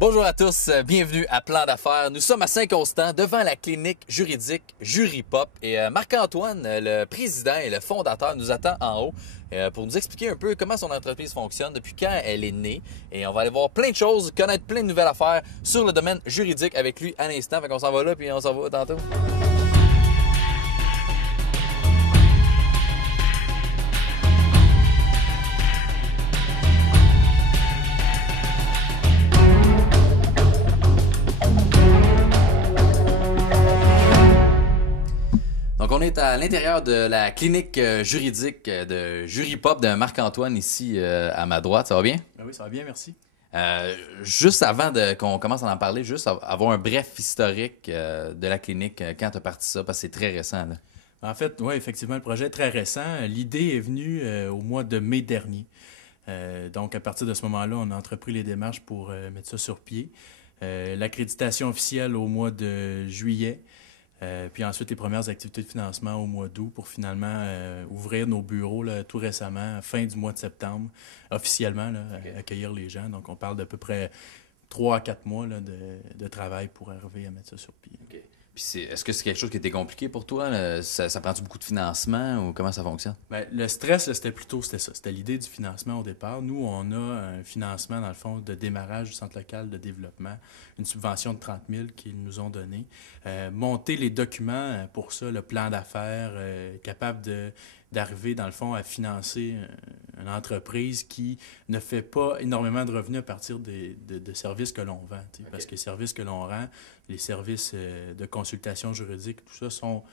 Bonjour à tous, bienvenue à Plan d'affaires. Nous sommes à Saint-Constant, devant la clinique juridique Juripop. Et Marc-Antoine, le président et le fondateur, nous attend en haut pour nous expliquer un peu comment son entreprise fonctionne, depuis quand elle est née. Et on va aller voir plein de choses, connaître plein de nouvelles affaires sur le domaine juridique avec lui à l'instant. Fait qu'on s'en va là, puis on s'en va tantôt. Donc, on est à l'intérieur de la clinique juridique de Juripop de Marc-Antoine ici à ma droite. Ça va bien? Oui, ça va bien, merci. Juste avant qu'on commence à en parler, juste avoir un bref historique de la clinique quand tu as parti ça, parce que c'est très récent. Là. En fait, oui, effectivement, le projet est très récent. L'idée est venue au mois de mai dernier. Donc, à partir de ce moment-là, on a entrepris les démarches pour mettre ça sur pied. L'accréditation officielle au mois de juillet. Puis ensuite, les premières activités de financement au mois d'août pour finalement ouvrir nos bureaux là, tout récemment, fin du mois de septembre, officiellement, là, accueillir les gens. Donc, on parle d'à peu près 3 à 4 mois là, de travail pour arriver à mettre ça sur pied. Okay. Puis est-ce que c'est quelque chose qui était compliqué pour toi? Là? Ça prend-tu beaucoup de financement ou comment ça fonctionne? Bien, le stress, là, c'était ça. C'était l'idée du financement au départ. Nous, on a un financement, dans le fond, de démarrage du centre local de développement, une subvention de 30 000 qu'ils nous ont donnée. Monter les documents pour ça, le plan d'affaires, capable d'arriver, dans le fond, à financer une entreprise qui ne fait pas énormément de revenus à partir de services que l'on vend. Okay. Parce que les services que l'on rend, les services de consultation juridique, tout ça sont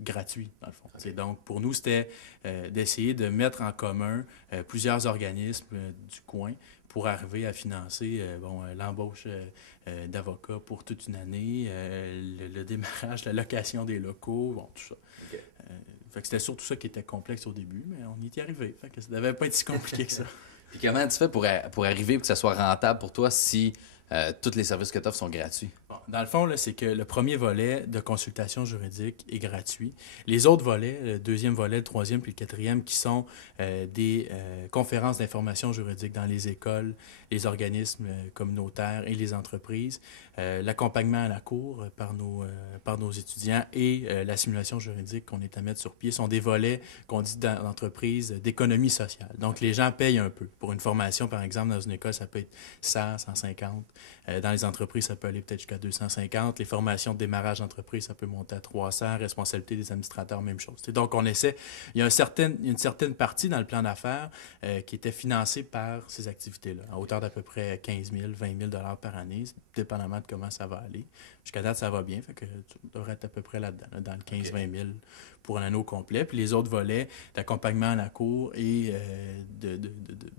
gratuits, dans le fond. Okay. Donc, pour nous, c'était d'essayer de mettre en commun plusieurs organismes du coin pour arriver à financer l'embauche d'avocats pour toute une année, le démarrage, la location des locaux, bon, tout ça. Okay. Fait que c'était surtout ça qui était complexe au début, mais on y est arrivé. Fait que ça ne devait pas être si compliqué que ça. Puis comment tu fais pour arriver et que ça soit rentable pour toi si tous les services que tu offres sont gratuits? Bon, dans le fond, là, c'est que le premier volet de consultation juridique est gratuit. Les autres volets, le deuxième volet, le troisième puis le quatrième, qui sont des conférences d'information juridique dans les écoles, les organismes communautaires et les entreprises, l'accompagnement à la cour par nos étudiants et la simulation juridique qu'on est à mettre sur pied sont des volets qu'on dit dans l'entreprise d'économie sociale. Donc, les gens payent un peu. Pour une formation, par exemple, dans une école, ça peut être 100, 150. Dans les entreprises, ça peut aller peut-être jusqu'à 250. Les formations de démarrage d'entreprise, ça peut monter à 300. Responsabilité des administrateurs, même chose. Donc, on essaie... Il y a une certaine partie dans le plan d'affaires qui était financée par ces activités-là, à hauteur d'à peu près 15 000, 20 000 $ par année, dépendamment de comment ça va aller. Jusqu'à date, ça va bien, fait que tu devrais être à peu près là-dedans, là, dans le 15-20 000 pour un anneau complet. Puis les autres volets d'accompagnement à la cour et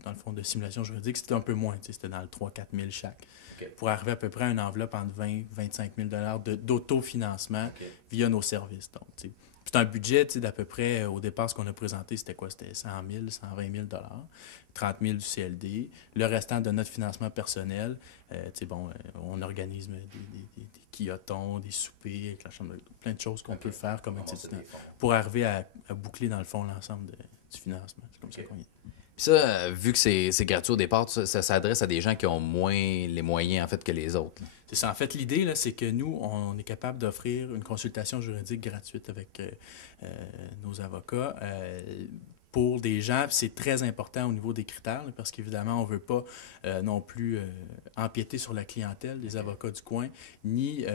dans le fond, de simulation juridique, c'était un peu moins, c'était dans le 3-4 000 chaque. Okay. Pour arriver à peu près à une enveloppe entre 20 et 25 000 $ d'autofinancement via nos services. Donc, c'est un budget d'à peu près, au départ, ce qu'on a présenté, c'était quoi? C'était 100 000, 120 000 $, 30 000 du CLD. Le restant de notre financement personnel, on organise des quillotons, des soupers avec la chambre, plein de choses qu'on peut faire comme étudiant pour arriver à boucler, dans le fond, l'ensemble du financement. C'est comme ça qu'on y est. Puis ça, vu que c'est gratuit au départ, ça s'adresse à des gens qui ont moins les moyens, en fait, que les autres. Là. C'est ça. En fait, l'idée, là, c'est que nous, on est capable d'offrir une consultation juridique gratuite avec nos avocats pour des gens. Puis c'est très important au niveau des critères, là, parce qu'évidemment, on ne veut pas non plus empiéter sur la clientèle des avocats du coin, ni,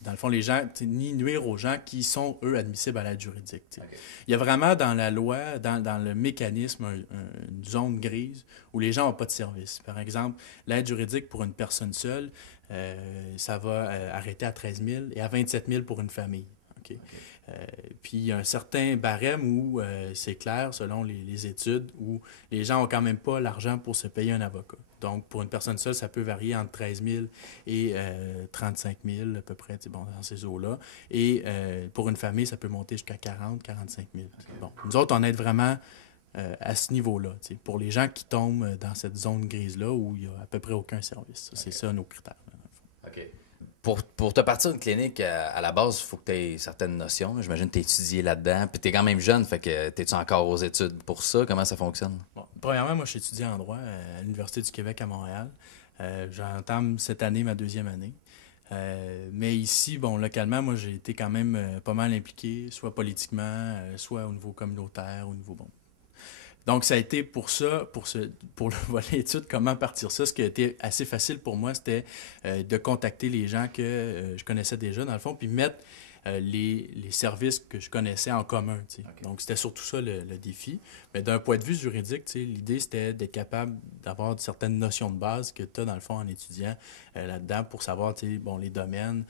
dans le fond, les gens, ni nuire aux gens qui sont, eux, admissibles à l'aide juridique. Okay. Il y a vraiment dans la loi, dans le mécanisme, une zone grise où les gens n'ont pas de service. Par exemple, l'aide juridique pour une personne seule, ça va arrêter à 13 000 et à 27 000 pour une famille. Okay? Puis il y a un certain barème où c'est clair, selon les études, où les gens n'ont quand même pas l'argent pour se payer un avocat. Donc, pour une personne seule, ça peut varier entre 13 000 et 35 000, à peu près, dans ces eaux-là. Et pour une famille, ça peut monter jusqu'à 40 45 000. Bon, nous autres, on aide vraiment à ce niveau-là, pour les gens qui tombent dans cette zone grise-là où il n'y a à peu près aucun service. C'est ça nos critères. OK. Pour te partir d'une clinique, à la base, il faut que tu aies certaines notions. J'imagine que tu as étudié là-dedans. Puis tu es quand même jeune, fait que t'es-tu encore aux études pour ça? Comment ça fonctionne? Bon, premièrement, moi, je suis étudiant en droit à l'Université du Québec à Montréal. J'entame cette année ma deuxième année. Mais ici, bon, localement, moi, j'ai été quand même pas mal impliqué, soit politiquement, soit au niveau communautaire, au niveau, bon. Donc, ça a été pour ça, pour le volet études, comment partir ça. Ce qui a été assez facile pour moi, c'était de contacter les gens que je connaissais déjà, dans le fond, puis mettre les services que je connaissais en commun. Tu sais. Okay. Donc, c'était surtout ça le défi. Mais d'un point de vue juridique, tu sais, l'idée, c'était d'être capable d'avoir certaines notions de base que tu as, dans le fond, en étudiant là-dedans pour savoir, tu sais, bon, les domaines,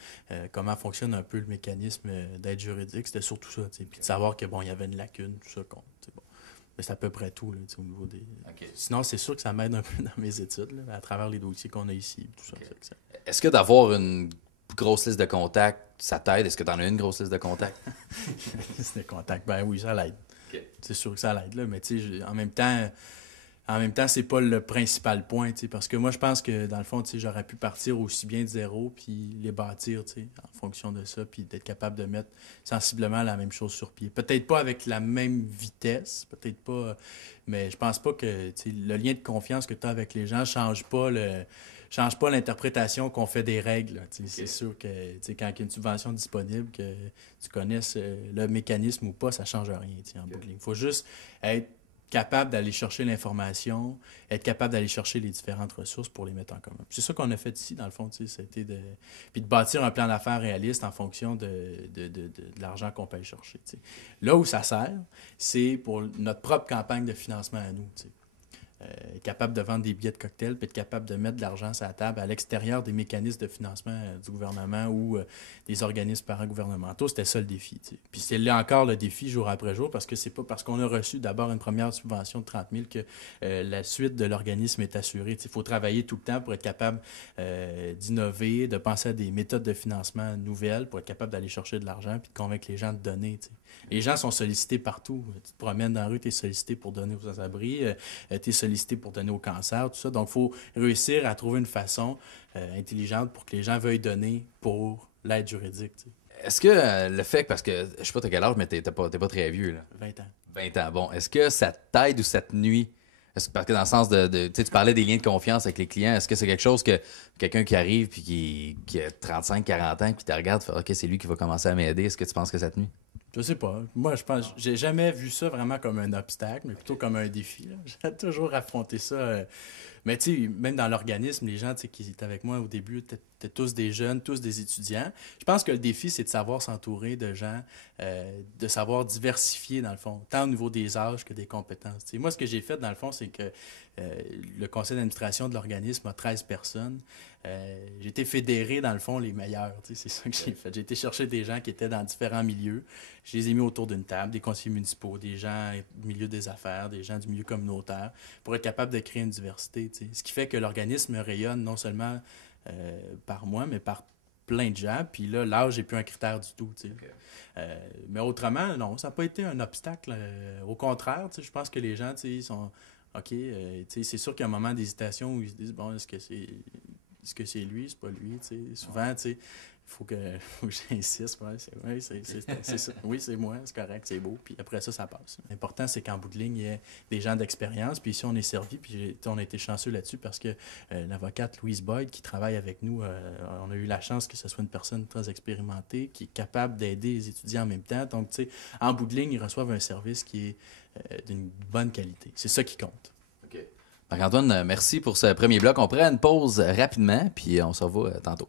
comment fonctionne un peu le mécanisme d'aide juridique. C'était surtout ça. Tu sais. Puis de savoir que, bon, il y avait une lacune, tout ça. Bon. Mais c'est à peu près tout, là, au niveau des... Okay. Sinon, c'est sûr que ça m'aide un peu dans mes études, là, à travers les dossiers qu'on a ici, tout ça. Okay. Est-ce que d'avoir une grosse liste de contacts, ça t'aide? Est-ce que tu en as une grosse liste de contacts? Liste de contacts, ben oui, ça l'aide. Okay. C'est sûr que ça l'aide, là, mais tu sais, en même temps, c'est pas le principal point, parce que moi, je pense que, dans le fond, j'aurais pu partir aussi bien de zéro, puis les bâtir, en fonction de ça, puis d'être capable de mettre sensiblement la même chose sur pied. Peut-être pas avec la même vitesse, peut-être pas, mais je pense pas que le lien de confiance que tu as avec les gens change pas l'interprétation qu'on fait des règles. Okay. C'est sûr que quand il y a une subvention disponible, que tu connaisses le mécanisme ou pas, ça change rien en bout de ligne. Il faut juste être capable d'aller chercher l'information, être capable d'aller chercher les différentes ressources pour les mettre en commun. C'est ça qu'on a fait ici, dans le fond, c'était puis de bâtir un plan d'affaires réaliste en fonction de l'argent qu'on peut aller chercher. T'sais. Là où ça sert, c'est pour notre propre campagne de financement à nous. Être capable de vendre des billets de cocktail, puis être capable de mettre de l'argent sur la table à l'extérieur des mécanismes de financement du gouvernement ou des organismes paragouvernementaux, c'était ça le défi. T'sais. Puis c'est là encore le défi jour après jour, parce que c'est pas parce qu'on a reçu d'abord une première subvention de 30 000 que la suite de l'organisme est assurée. Il faut travailler tout le temps pour être capable d'innover, de penser à des méthodes de financement nouvelles, pour être capable d'aller chercher de l'argent puis de convaincre les gens de donner. T'sais. Les gens sont sollicités partout. Tu te promènes dans la rue, tu es sollicité pour donner aux sans-abri, tu es sollicité pour donner au cancer, tout ça. Donc, il faut réussir à trouver une façon intelligente pour que les gens veuillent donner pour l'aide juridique. T'sais. Est-ce que le fait, parce que, je sais pas t'as quel âge, mais t'es pas très vieux, là. 20 ans. 20 ans, bon. Est-ce que ça t'aide ou ça te nuit? Parce que dans le sens de tu parlais des liens de confiance avec les clients, est-ce que c'est quelque chose que quelqu'un qui arrive puis qui a 35-40 ans puis te regarde, fait, OK, c'est lui qui va commencer à m'aider, est-ce que tu penses que ça te nuit? Je sais pas. Moi, je pense, j'ai jamais vu ça vraiment comme un obstacle, mais plutôt comme un défi. Là. J'ai toujours affronté ça. Mais tu sais, même dans l'organisme, les gens qui étaient avec moi au début étaient tous des jeunes, tous des étudiants. Je pense que le défi, c'est de savoir s'entourer de gens, de savoir diversifier, dans le fond, tant au niveau des âges que des compétences. T'sais, moi, ce que j'ai fait, dans le fond, c'est que le conseil d'administration de l'organisme a 13 personnes. J'ai été fédéré, dans le fond, les meilleurs. C'est ça que j'ai fait. J'ai été chercher des gens qui étaient dans différents milieux. Je les ai mis autour d'une table, des conseillers municipaux, des gens du milieu des affaires, des gens du milieu communautaire, pour être capable de créer une diversité. T'sais. Ce qui fait que l'organisme rayonne non seulement par moi, mais par plein de gens. Puis là, l'âge n'est plus un critère du tout. Okay. Mais autrement, non, ça n'a pas été un obstacle. Au contraire, je pense que les gens, ils sont... OK, c'est sûr qu'il y a un moment d'hésitation où ils se disent, bon, est-ce que c'est lui, c'est pas lui, souvent, il faut que j'insiste, c'est ça. Oui, c'est moi, c'est correct, c'est beau, puis après ça, ça passe. L'important, c'est qu'en bout de ligne, il y ait des gens d'expérience, puis ici, on est servi, puis on a été chanceux là-dessus parce que l'avocate Louise Boyd, qui travaille avec nous, on a eu la chance que ce soit une personne très expérimentée, qui est capable d'aider les étudiants en même temps. Donc, en bout de ligne, ils reçoivent un service qui est d'une bonne qualité. C'est ça qui compte. OK. Marc-Antoine, merci pour ce premier bloc. On prend une pause rapidement, puis on se revoit tantôt.